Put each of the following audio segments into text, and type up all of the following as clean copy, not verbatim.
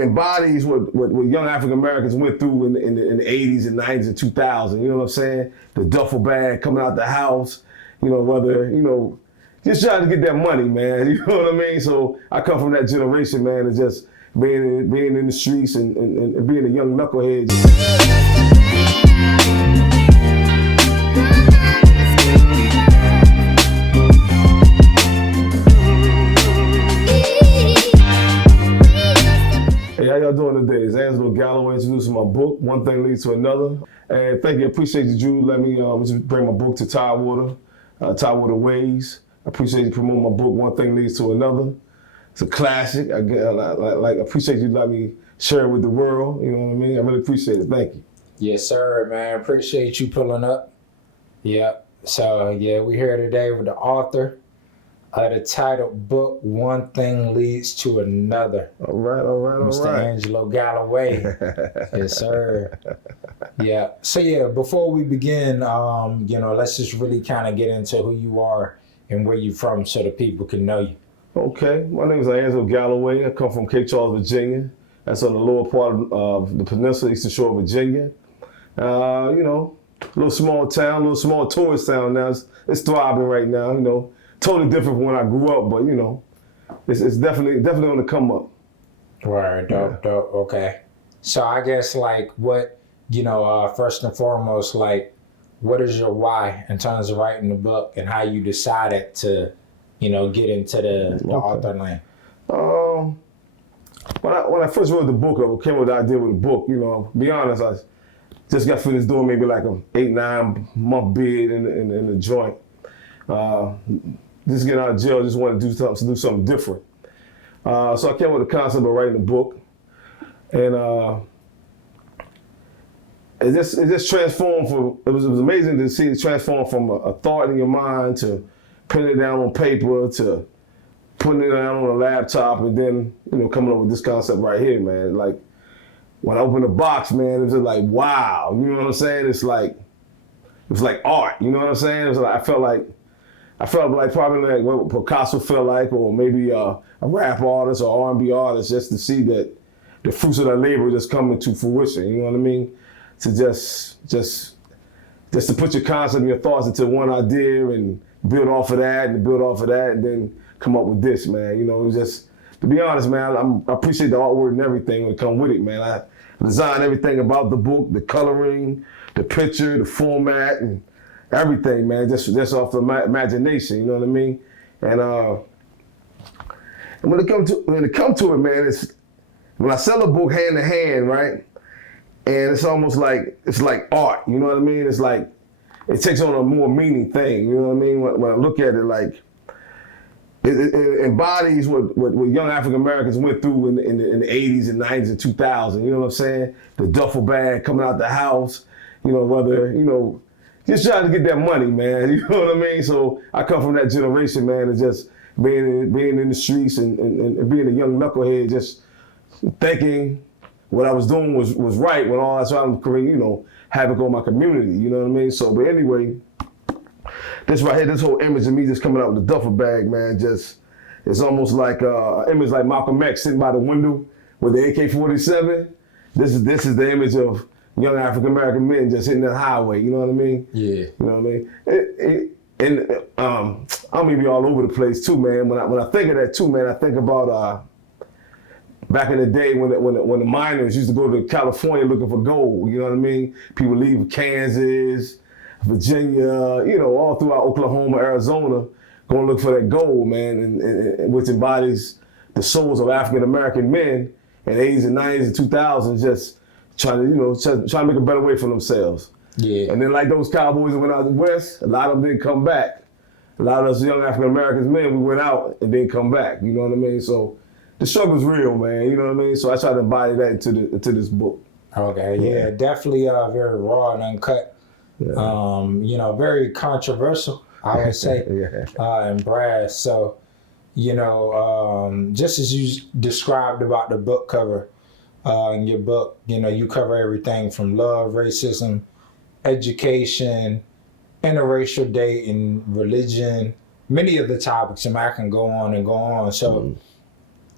embodies what young African Americans went through in the 80s and 90s and 2000. You know what I'm saying? The duffel bag coming out the house, just trying to get that money, man. You know what I mean? So I come from that generation, man, of just being in the streets and being a young knucklehead. Hey, how y'all doing today? It's Angelo Galloway introducing my book, One Thing Leads to Another. And thank you, appreciate you, Drew. Let me just bring my book to Tidewater Ways. I appreciate you promoting my book, One Thing Leads to Another. It's a classic. I appreciate you letting me share it with the world. You know what I mean? I really appreciate it. Thank you. Yes, sir, man. Appreciate you pulling up. Yep. So, yeah, we're here today with the author of the titled book, One Thing Leads to Another. All right. Mr. Angelo Galloway. Yes, sir. Yeah. So, yeah, before we begin, let's just really kind of get into who you are and where you're from so the people can know you. Okay. My name is Angelo Galloway. I come from Cape Charles, Virginia. That's on the lower part of the peninsula, Eastern Shore of Virginia. Little small town, little small tourist town now. It's thriving right now, Totally different from when I grew up, but it's definitely on the come up. Right, dope. Okay. So I guess first and foremost, what is your why in terms of writing the book and how you decided to, get into the author lane? When I first wrote the book, I came with the idea with the book, to be honest, I just got finished doing maybe like an 8-9 month bid in the joint. Just getting out of jail, just wanted to do something different. So I came with the concept of writing a book, and it just transformed it was amazing to see it transform from a thought in your mind to putting it down on paper to putting it down on a laptop, and then coming up with this concept right here, man. Like when I opened the box, man, it was just like, wow, you know what I'm saying? It was like art, you know what I'm saying? It was like I felt like probably like what Picasso felt like, or maybe a rap artist or R&B artist, just to see that the fruits of their labor just coming to fruition. You know what I mean? To just to put your concept and your thoughts into one idea and build off of that and then come up with this, man. It was just, to be honest, man, I appreciate the artwork and everything that come with it, man. I designed everything about the book, the coloring, the picture, the format, and everything, man, just off the imagination, you know what I mean? And when it come to it, man, it's when I sell a book hand to hand, right? And it's almost like art, you know what I mean? It's like it takes on a more meaning thing, you know what I mean? When I look at it, like it embodies what young African Americans went through in the 80s and 90s and 2000. You know what I'm saying? The duffel bag coming out the house, just trying to get that money, man. You know what I mean? So I come from that generation, man, of just being in the streets and being a young knucklehead, just thinking what I was doing was right when all I was trying to create, havoc on my community. You know what I mean? So, but anyway, this right here, this whole image of me just coming out with the duffel bag, man, it's almost like an image like Malcolm X sitting by the window with the AK-47. This is the image of young African American men just hitting that highway, you know what I mean? Yeah. You know what I mean? I'm gonna be all over the place too, man. When I think of that too, man, I think about back in the day when the miners used to go to California looking for gold, you know what I mean? People leave Kansas, Virginia, all throughout Oklahoma, Arizona, going to look for that gold, man, and which embodies the souls of African American men in the 80s and 90s and 2000s, just trying to make a better way for themselves. Yeah. And then like those cowboys that went out west, a lot of them didn't come back. A lot of us young African Americans men, we went out and didn't come back. You know what I mean? So the struggle's real, man. You know what I mean? So I try to embody that into this book. Okay. Yeah. Definitely very raw and uncut. Yeah. Very controversial, I would say, and brass. So, just as you described about the book cover in your book, you cover everything from love, racism, education, interracial dating, religion, many of the topics, and I can go on and go on. So,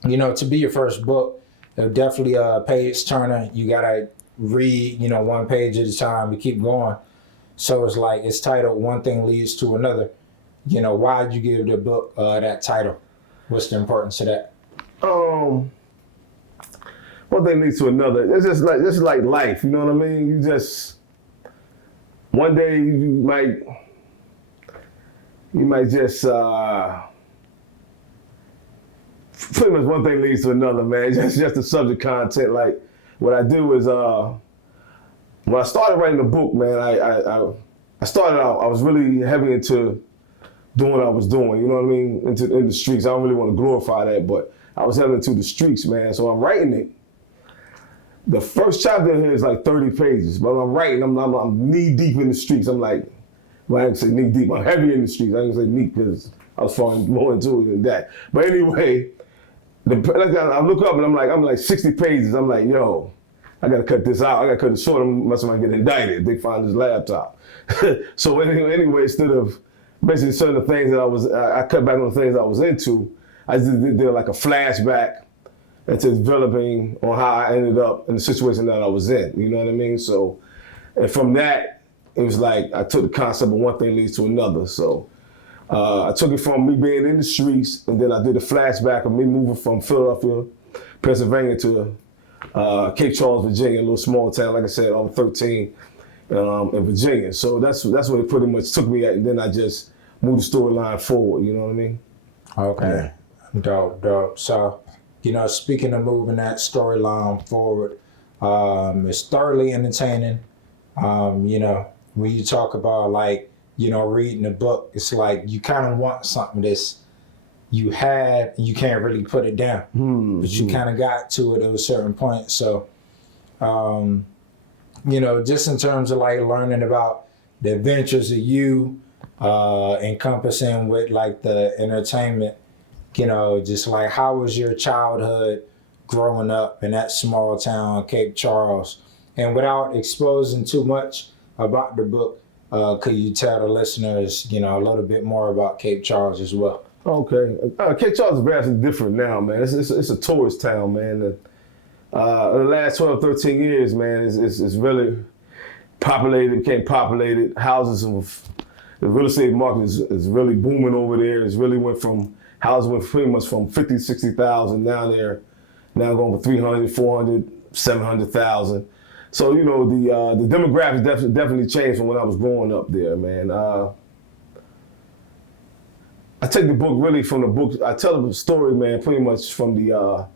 to be your first book, definitely a page turner. You gotta read, one page at a time to keep going. So it's like it's titled "One Thing Leads to Another." Why'd you give the book that title? What's the importance of that? One thing leads to another. It's just like life. You know what I mean? You just one day you might just pretty much one thing leads to another, man. Just the subject content. Like what I do is when I started writing the book, man, I started out, I was really heavy into doing what I was doing, you know what I mean, in the streets. I don't really want to glorify that, but I was heavy into the streets, man. So I'm writing it. The first chapter in here is like 30 pages, but I'm writing, I'm knee deep in the streets. I'm like, well, I didn't say knee deep, I'm heavy in the streets. I didn't say knee because I was falling more into it than that. But anyway, I look up and I'm like 60 pages. I'm like, yo, I gotta cut this out. I gotta cut it short. Unless I get indicted if they find this laptop. So anyway, instead of basically certain of the things that I cut back on the things I was into. I just did like a flashback into developing on how I ended up in the situation that I was in. You know what I mean? So, and from that, it was like I took the concept of one thing leads to another. So I took it from me being in the streets, and then I did a flashback of me moving from Philadelphia, Pennsylvania to Cape Charles, Virginia, a little small town, like I said, over 13 in Virginia. So that's what it pretty much took me at, and then I just moved the storyline forward, you know what I mean? Okay. Yeah. Dope. So, speaking of moving that storyline forward, it's thoroughly entertaining. When you talk about reading a book, it's like you kind of want something that's you had and you can't really put it down, but you kind of got to it at a certain point. So, just in terms of learning about the adventures of you, encompassing with the entertainment, just how was your childhood growing up in that small town, Cape Charles? And without exposing too much about the book, could you tell the listeners, a little bit more about Cape Charles as well? Okay. Cape Charles is vastly different now, man. It's a tourist town, man. In the last 12, 13 years, man, it's really populated, became populated. The real estate market is really booming over there. Houses went pretty much from 50, 60,000 down there, now going for 300, 400, 700,000. So, the demographics definitely changed from when I was growing up there, man. I take the book really from the book. I tell the story, man, pretty much from the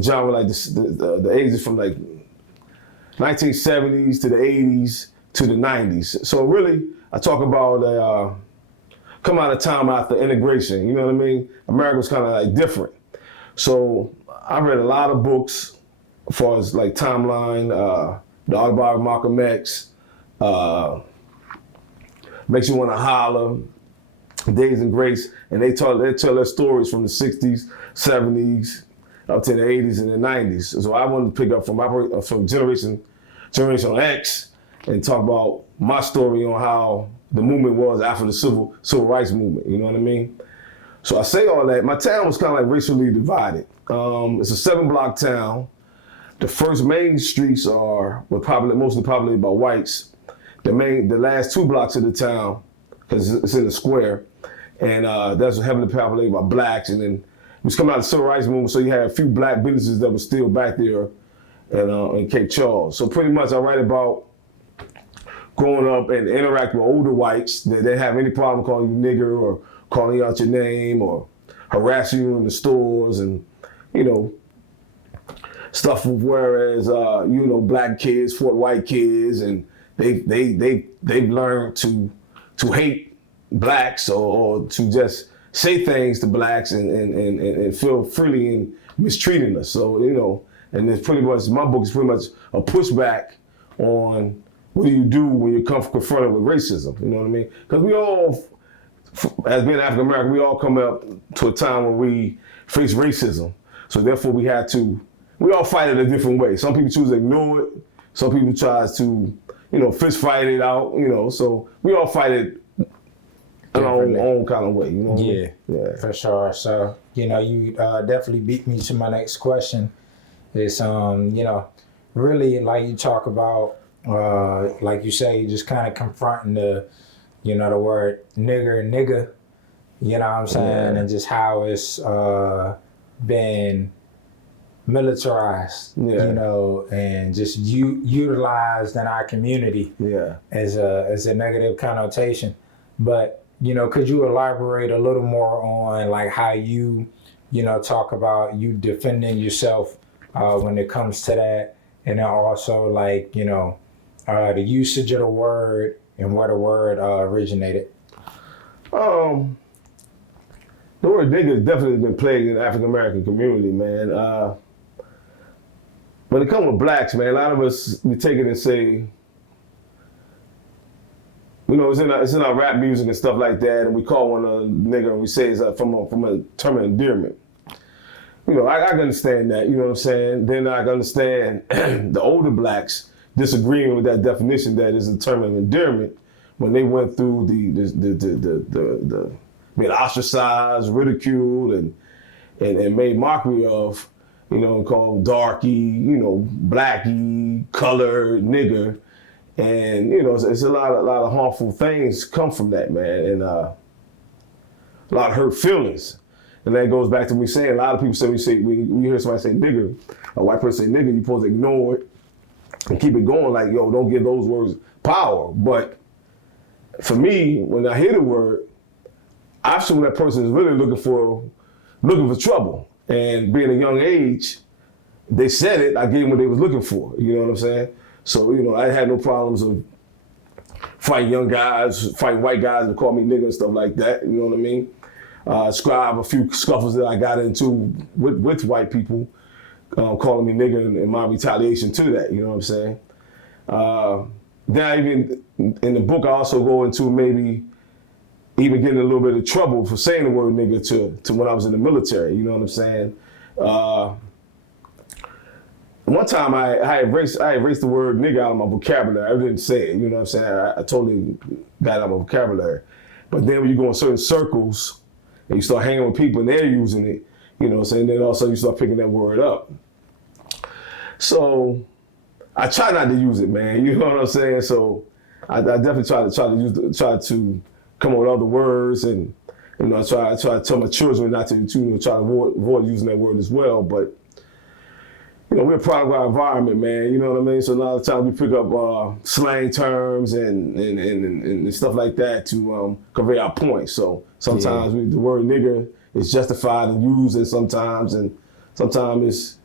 genre, the ages from 1970s to the 80s to the 90s. So really, I talk about come out of time after integration. You know what I mean? America was kind of different. So I read a lot of books as far as Timeline, the autobiography of Malcolm X, Makes You Want to Holler, Days and Grace, and they tell their stories from the 60s, 70s, up to the 80s and the 90s. So I wanted to pick up from Generation X and talk about my story on how the movement was after the civil rights movement. You know what I mean? So I say all that. My town was kind of racially divided. It's a 7-block town. The first main streets were mostly populated by whites. The last 2 blocks of the town, because it's in the square, and that's heavily populated by blacks. And then it was coming out of the civil rights movement, so you had a few black businesses that were still back there in Cape Charles. So pretty much I write about growing up and interacting with older whites that didn't have any problem calling you nigger or calling you out your name or harassing you in the stores and, stuff. Whereas, black kids fought white kids and they've learned to hate blacks or to just say things to blacks and feel freely in mistreating us. So, and it's pretty much, my book is pretty much a pushback on what do you do when you come confronted with racism, you know what I mean? Because we all, as being African American, we all come up to a time where we face racism. So therefore we all fight it a different way. Some people choose to ignore it. Some people try to, fist fight it out, so we all fight it in our own kind of way, you know what I mean? Yeah, for sure. So, you definitely beat me to my next question. It's really like you talk about, like you say, just kind of confronting the word nigga, you know what I'm saying, and just how it's been militarized, and just utilized in our community as a negative connotation. But could you elaborate a little more on like how you talk about you defending yourself when it comes to that, and then also like the usage of the word and where the word originated? The word nigga has definitely been plagued in the African American community, man. When it comes to blacks, man, a lot of us we take it and say, it's in our rap music and stuff like that, and we call one a nigga and we say it's from a term of endearment. I can understand that, you know what I'm saying? Then I can understand the older blacks disagreeing with that definition that is a term of endearment when they went through the being ostracized, ridiculed, and made mockery of, called darky, blackie, colored, nigger. And, it's a lot of harmful things come from that, man. And a lot of hurt feelings. And that goes back to me saying, a lot of people say, when you hear somebody say nigger, a white person say nigger, you're supposed to ignore it and keep it going like, yo, don't give those words power. But for me, when I hear the word, I assume that person is really looking for trouble. And being a young age, they said it, I gave them what they was looking for. You know what I'm saying? So, I had no problems of fighting young guys, fighting white guys that call me nigga and stuff like that. You know what I mean? Describe a few scuffles that I got into with white people, calling me nigga and my retaliation to that. You know what I'm saying? Then I even, in the book, I also go into maybe even getting a little bit of trouble for saying the word nigga to when I was in the military. You know what I'm saying? One time I erased the word nigga out of my vocabulary. I didn't say it, you know what I'm saying? I totally got it out of my vocabulary. But then when you go in certain circles and you start hanging with people and they're using it, you know what I'm saying? Then also you start picking that word up. So I try not to use it, man. You know what I'm saying? So I definitely try to come up with other words, and I try to tell my children not to try to avoid using that word as well. But we're a product of our environment, man. You know what I mean? So a lot of times we pick up slang terms and stuff like that to convey our point. So sometimes the word nigger is justified and used, and sometimes it's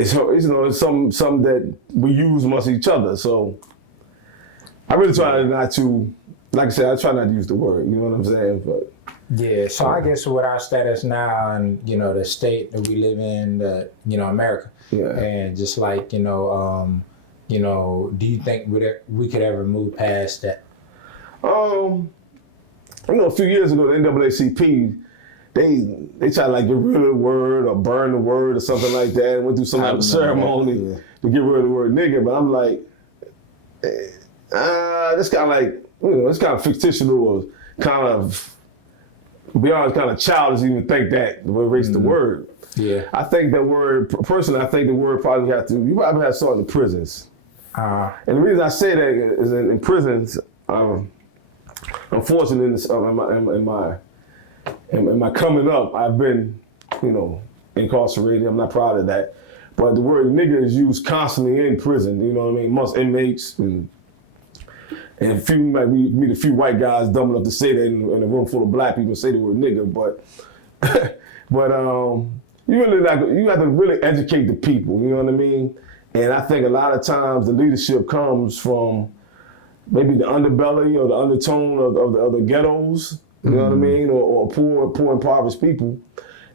it's something that we use amongst each other. So I really try not to, like I said, I try not to use the word. You know what I'm saying? But yeah, so I guess with our status now and, the state that we live in, America, and just like, do you think we could ever move past that? A few years ago, the NAACP, they tried to like get rid of the word or burn the word or something like that, and went through some type of ceremony to get rid of the word nigga. But I'm like, this kind of like, it's kind of fictional or kind of, to be honest, kind of childish to even think that we erase the word. Yeah. I think that word, personally, I think the word probably you probably have to start in the prisons. And the reason I say that is in prisons, unfortunately, in my coming up, I've been, incarcerated. I'm not proud of that. But the word nigger is used constantly in prison, you know what I mean? Amongst inmates and you might meet a few white guys dumb enough to say that in a room full of black people say the word nigger, but you have to really educate the people, you know what I mean? And I think a lot of times the leadership comes from maybe the underbelly or the undertone of the ghettos, you know what I mean, or poor impoverished people.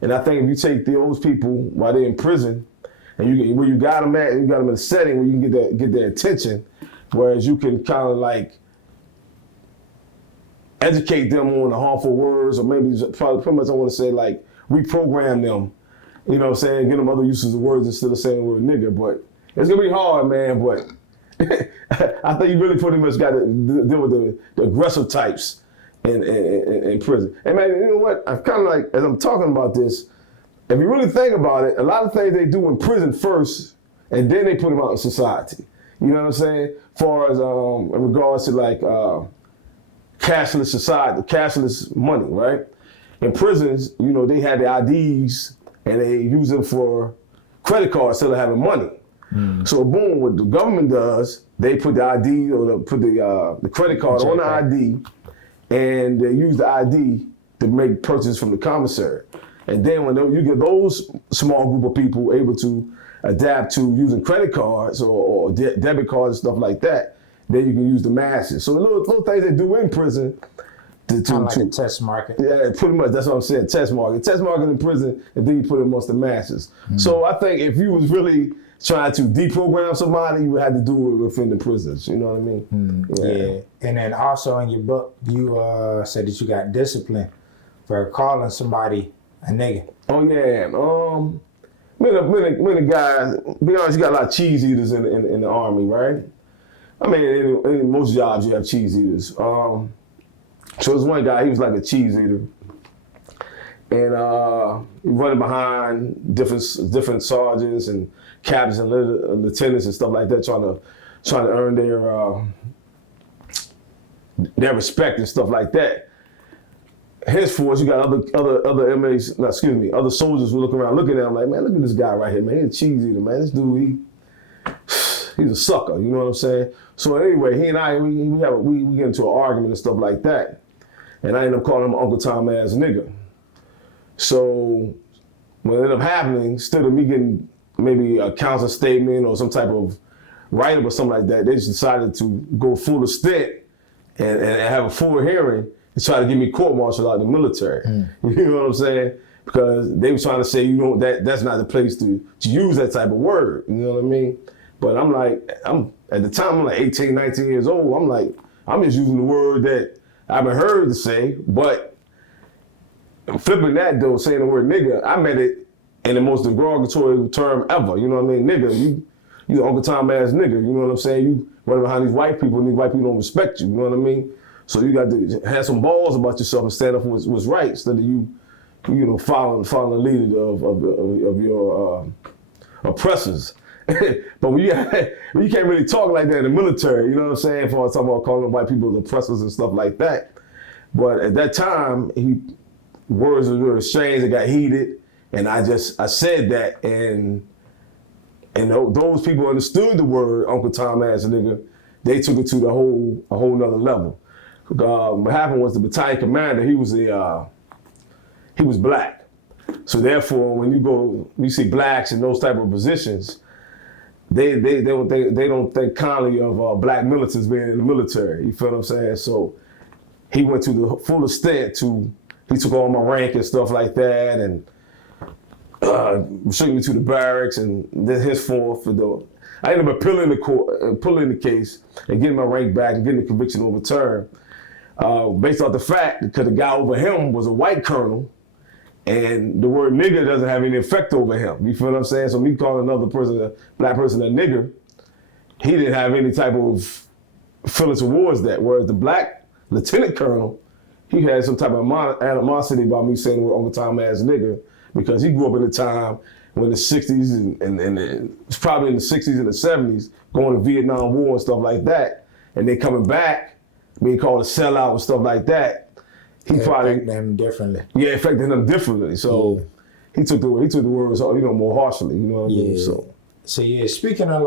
And I think if you take those people while they're in prison, and where you got them at, you got them in a setting where you can get their attention, whereas you can kind of like educate them on the harmful words, or maybe pretty much I want to say like reprogram them, you know what I'm saying, get them other uses of words instead of saying the word nigger. But it's gonna be hard, man, but I think you really pretty much got to deal with the aggressive types in prison. And man, you know what? I kind of like, as I'm talking about this, if you really think about it, a lot of things they do in prison first, and then they put them out in society. You know what I'm saying? As far as in regards to like cashless society, cashless money, right? In prisons, you know, they had the IDs and they use them for credit cards instead of having money. So boom, what the government does, they put the ID or put the credit card on the ID, and they use the ID to make purchases from the commissary. And then when you get those small group of people able to adapt to using credit cards or debit cards and stuff like that, then you can use the masses. So the little things they do in prison Kind of like a test market. Yeah, pretty much. That's what I'm saying. Test market in prison, and then you put it amongst the masses. So I think if you was really trying to deprogram somebody, you would have to do it within the prisons. You know what I mean? Yeah. And then also in your book, you said that you got disciplined for calling somebody a nigga. Oh yeah. Many guys. Be honest, you got a lot of cheese eaters in the army, right? I mean, in most jobs you have cheese eaters. So there's one guy, he was like a cheese eater. And he running behind different sergeants and captains and lieutenants and stuff like that, trying to earn their respect and stuff like that. Henceforth, you got other inmates, other soldiers who look around looking at him like, man, look at this guy right here, man. He's a cheese eater, man. This dude, he's a sucker, you know what I'm saying? So anyway, he and I, we get into an argument and stuff like that. And I ended up calling him Uncle Tom ass nigga. So what ended up happening, instead of me getting maybe a counsel statement or some type of write-up or something like that, they just decided to go full extent and have a full hearing and try to get me court-martialed out in the military. You know what I'm saying? Because they were trying to say, you know, that's not the place to use that type of word. You know what I mean? But I'm like, at the time, I'm like 18, 19 years old. I'm like, I'm just using the word that I've been heard to say, but flipping that though, saying the word nigga, I meant it in the most derogatory term ever. You know what I mean? Nigga, you Uncle Tom ass nigga. You know what I'm saying? You running behind these white people and these white people don't respect you. You know what I mean? So you got to have some balls about yourself and stand up for what's right instead of you following the lead of your oppressors. But when you can't really talk like that in the military, you know what I'm saying? For talking about calling white people oppressors and stuff like that. But at that time, words were exchanged, it got heated, and I said that, and those people understood the word Uncle Tom ass nigga. They took it to a whole nother level. What happened was the battalion commander, he was black. So therefore, when you see blacks in those type of positions, they don't think kindly of black militants being in the military. You feel what I'm saying? So he went to the full extent he took all my rank and stuff like that, and took me to the barracks, and then henceforth, I ended up appealing the case and getting my rank back and getting the conviction overturned, based off the fact because the guy over him was a white colonel, and the word nigger doesn't have any effect over him. You feel what I'm saying? So me calling another person, a black person, a nigger, he didn't have any type of feeling towards that. Whereas the black lieutenant colonel, he had some type of animosity about me saying the word Uncle Tom ass nigger, because he grew up in a time when the 60s and it's probably in the 60s and the 70s, going to Vietnam War and stuff like that, and they coming back, being called a sellout and stuff like that. He probably affected them differently. Yeah, affected them differently. So he took the words, more harshly. You know what I mean? So yeah, speaking of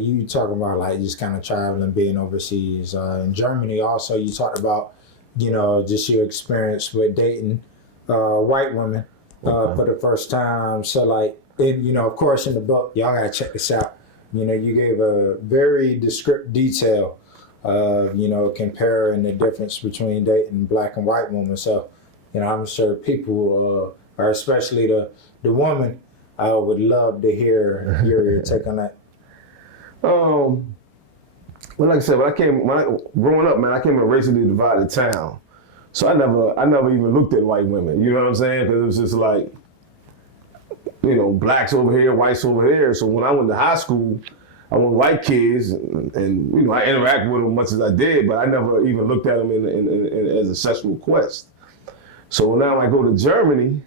you talking about just kind of traveling, being overseas. In Germany also, you talked about, just your experience with dating white women for the first time. So of course in the book, y'all gotta check this out. You gave a very descriptive detail comparing the difference between dating black and white women. So, I'm sure people, or especially the woman, would love to hear your take on that. Well, like I said, growing up, man, I came in a racially divided town. So I never even looked at white women. You know what I'm saying? Because it was just like, blacks over here, whites over there. So when I went to high school, I went with white kids, and I interacted with them as much as I did, but I never even looked at them as a sexual quest. So now I go to Germany,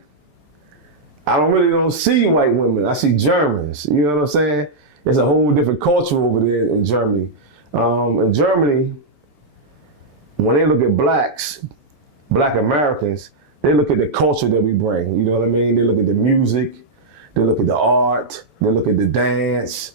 I don't see white women. I see Germans. You know what I'm saying? It's a whole different culture over there in Germany. In Germany, when they look at Black Americans, they look at the culture that we bring. You know what I mean? They look at the music, they look at the art, they look at the dance,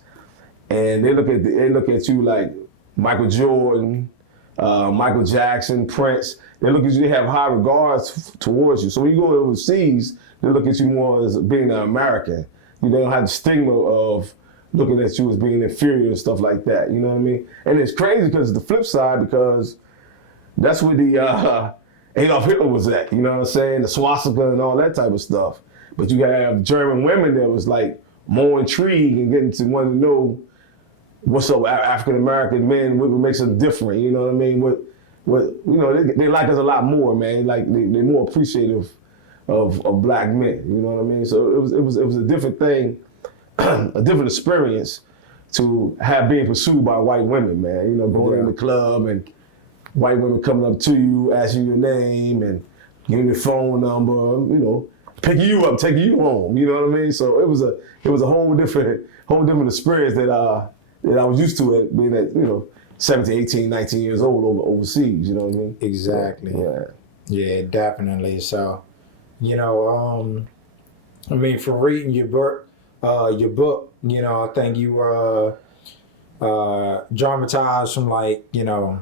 and they look at you like Michael Jordan, Michael Jackson, Prince. They look at you. They have high regards towards you. So when you go overseas, they look at you more as being an American. You don't have the stigma of looking at you as being inferior and stuff like that. You know what I mean? And it's crazy because it's the flip side, because that's where the Adolf Hitler was at. You know what I'm saying? The swastika and all that type of stuff. But you have German women that was like more intrigued and getting to want to know what's up with African American men, what makes them different. You know what I mean? What you know, they like us a lot more, man. Like they're more appreciative of black men. You know what I mean? So it was a different thing, a different experience to have being pursued by white women, man. You know, going in the club and white women coming up to you, asking your name and giving your phone number, you know, picking you up, taking you home. You know what I mean? So it was a whole different experience that I was used to it being at, you know, 17, 18, 19 years old overseas. You know what I mean? Exactly. Yeah, definitely. So, you know, I mean, from reading your book, you know, I think you were dramatized from, like, you know,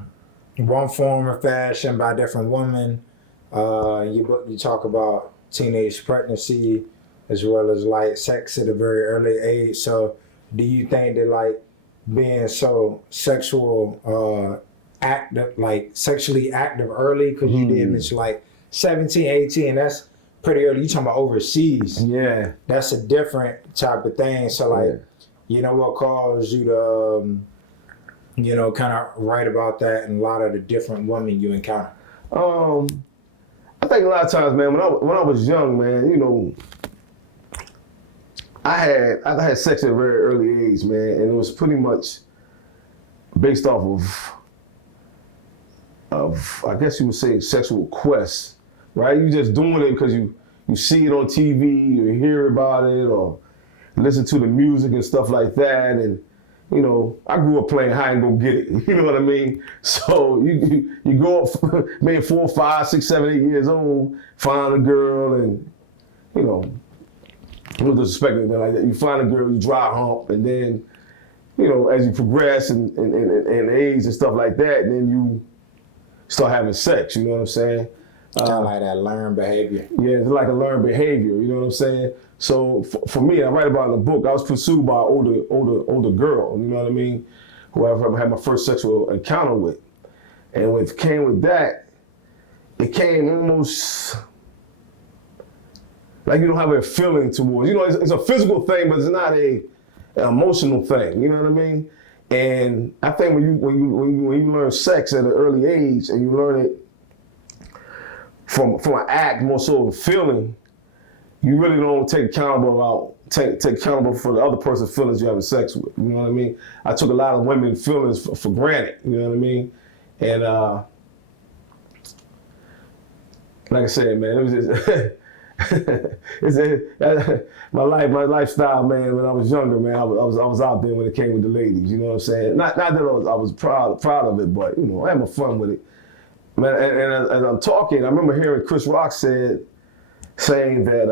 one form or fashion by different women. In your book, you talk about teenage pregnancy as well as like sex at a very early age. So, do you think that like being so sexually active early, because you did mention like 17, 18, that's pretty early. You talking about overseas. Yeah. That's a different type of thing. So like, you know, what caused you to, you know, kind of write about that and a lot of the different women you encounter? I think a lot of times, man, when I was young, man, you know, I had sex at a very early age, man, and it was pretty much based off of I guess you would say sexual quest, right? You just doing it because you see it on TV or hear about it or listen to the music and stuff like that. And you know, I grew up playing hide and go get it. You know what I mean? So you go up maybe 4, 5, 6, 7, 8 years old, find a girl, and you know, no disrespect or anything like that. You find a girl, you dry hump, and then, you know, as you progress and age and stuff like that, then you start having sex. You know what I'm saying? Kind of like that learned behavior. Yeah, it's like a learned behavior. You know what I'm saying? So for me, I write about in the book, I was pursued by an older girl. You know what I mean? Who I had my first sexual encounter with, and what came with that, it came almost like you don't have a feeling towards. You know, it's a physical thing, but it's not an emotional thing. You know what I mean? And I think when you learn sex at an early age and you learn it from an act more so a feeling, you really don't take accountable for the other person's feelings you're having sex with. You know what I mean? I took a lot of women's feelings for granted. You know what I mean? And like I said, man, it was just my lifestyle, man. When I was younger, man, I was out there when it came with the ladies. You know what I'm saying? Not that I was proud of it, but you know, I had my fun with it. Man, and as I'm talking, I remember hearing Chris Rock saying that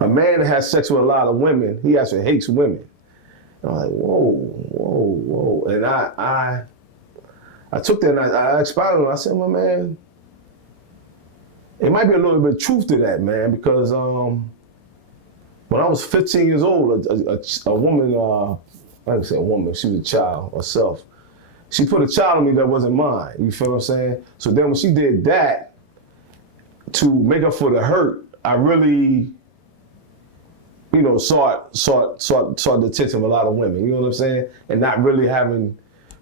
a man that has sex with a lot of women, he actually hates women. And I'm like, whoa. And I took that and I expounded on it. I said, well, man, it might be a little bit of truth to that, man, because when I was 15 years old, a woman, I didn't say a woman, she was a child herself. She put a child on me that wasn't mine. You feel what I'm saying? So then when she did that, to make up for the hurt, I really, you know, sought the attention of a lot of women. You know what I'm saying? And not really having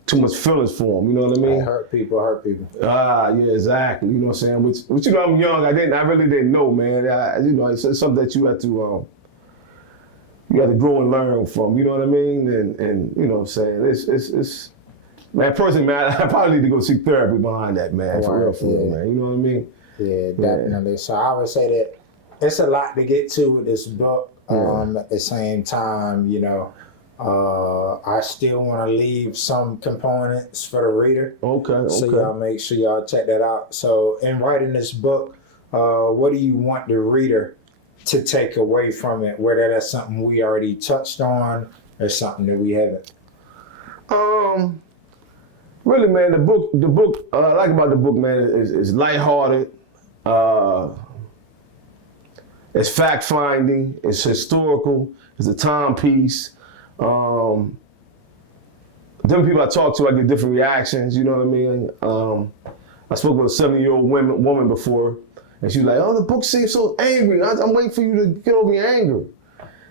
too much feelings for them. You know what I mean? Hurt people. Yeah, exactly. You know what I'm saying? Which you know, I'm young. I really didn't know, man. You know, it's something that you have to grow and learn from. You know what I mean? And you know what I'm saying? It's man, personally, man, I probably need to go seek therapy behind that, man. For real, man. You know what I mean? Yeah, definitely. Yeah. So I would say that it's a lot to get to with this book. At the same time, you know, I still want to leave some components for the reader. Okay. So y'all make sure y'all check that out. So in writing this book, what do you want the reader to take away from it? Whether that's something we already touched on or something that we haven't. Really, man, the book I like about the book, man, is lighthearted. It's fact-finding. It's historical. It's a timepiece. Different people I talk to, I get different reactions. You know what I mean? I spoke with a 70-year-old woman before, and she's like, "Oh, the book seems so angry. I'm waiting for you to get over your anger."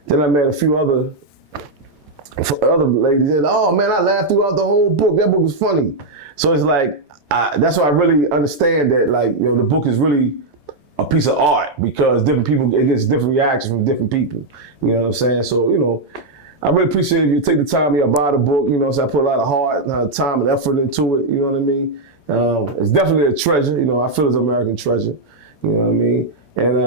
Then I met a few other ladies said, "Oh man, I laughed throughout the whole book. That book was funny." So it's like that's why I really understand that, like, you know, the book is really a piece of art because different people, it gets different reactions from different people. You know what I'm saying? So, you know, I really appreciate if you take the time to buy the book. You know, so I put a lot of heart, time, and effort into it. You know what I mean? It's definitely a treasure. You know, I feel it's an American treasure. You know what I mean? And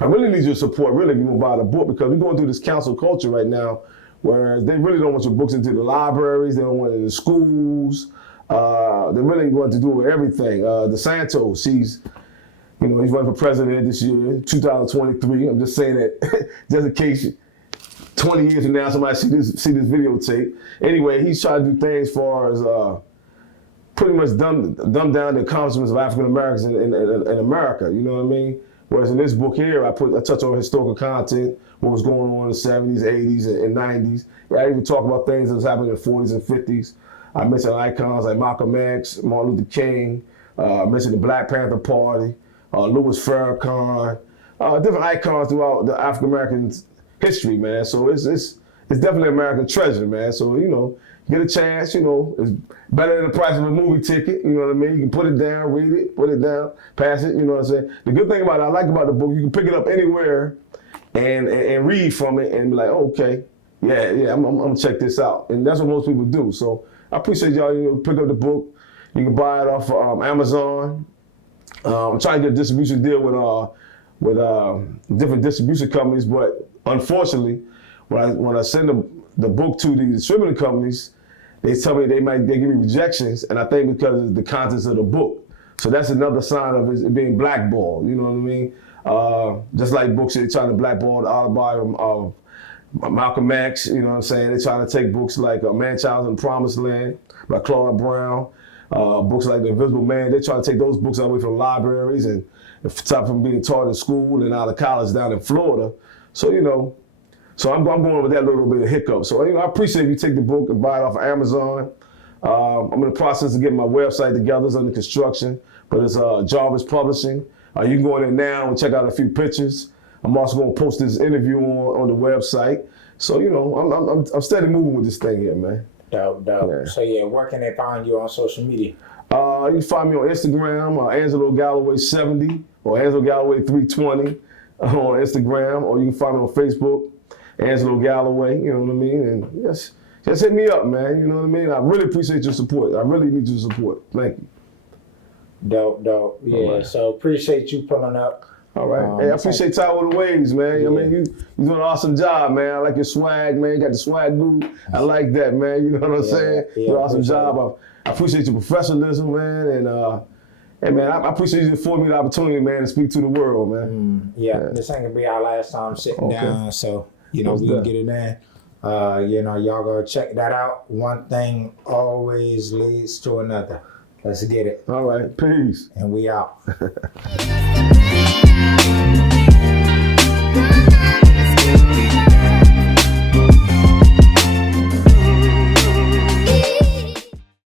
I really need your support, really, if you want to buy the book, because we're going through this cancel culture right now, whereas they really don't want your books into the libraries, they don't want it in the schools. They really want to do with everything. DeSantis, he's running for president this year, 2023. I'm just saying that just in case 20 years from now somebody see this videotape. Anyway, he's trying to do things as far as pretty much dumb down the accomplishments of African Americans in America. You know what I mean? Whereas in this book here, I touch on historical content, what was going on in the 70s, 80s, and 90s. I even talk about things that was happening in the 40s and 50s. I mentioned icons like Malcolm X, Martin Luther King. I mentioned the Black Panther Party, Louis Farrakhan, different icons throughout the African American history, man. So it's definitely American treasure, man. So, you know, get a chance, you know, it's better than the price of a movie ticket, you know what I mean? You can put it down, read it, put it down, pass it, you know what I'm saying? The good thing about it, I like about the book, you can pick it up anywhere and read from it and be like, oh, okay, yeah, I'm gonna check this out. And that's what most people do. So I appreciate y'all, you know, pick up the book. You can buy it off Amazon. I'm trying to get a distribution deal with different distribution companies, but unfortunately, when I send the book to the distributing companies, they tell me they give me rejections, and I think because of the contents of the book. So that's another sign of it being blackballed. You know what I mean? Just like books, they're trying to blackball the autobiography of Malcolm X. You know what I'm saying? They're trying to take books like Man Child in the Promised Land by Claude Brown. Books like The Invisible Man, they try to take those books away from libraries and stop from being taught in school and out of college down in Florida. So, you know, I'm going with that little bit of hiccup. So, you know, I appreciate if you take the book and buy it off of Amazon. I'm in the process of getting my website together. It's under construction, but it's Jarvis Publishing. You can go in there now and check out a few pictures. I'm also going to post this interview on the website. So, you know, I'm steady moving with this thing here, man. Dope. Yeah. So yeah, where can they find you on social media? You can find me on Instagram, Angelo Galloway 70 or Angelo Galloway 320 on Instagram, or you can find me on Facebook, Angelo Galloway. You know what I mean? And just hit me up, man. You know what I mean? I really appreciate your support. I really need your support. Thank you. Dope. Yeah. Right. So appreciate you pulling up. All right. Hey, I appreciate Tower of the Waves, man. Yeah. I mean, you doing an awesome job, man. I like your swag, man. You got the swag goo. I like that, man. You know what I'm saying? Yeah, you do an awesome job. I appreciate your professionalism, man. And man, I appreciate you affording me the opportunity, man, to speak to the world, man. Yeah, this ain't gonna be our last time sitting down, so you know we can get it in. You know, y'all go check that out. One thing always leads to another. Let's get it. All right, peace. And we out.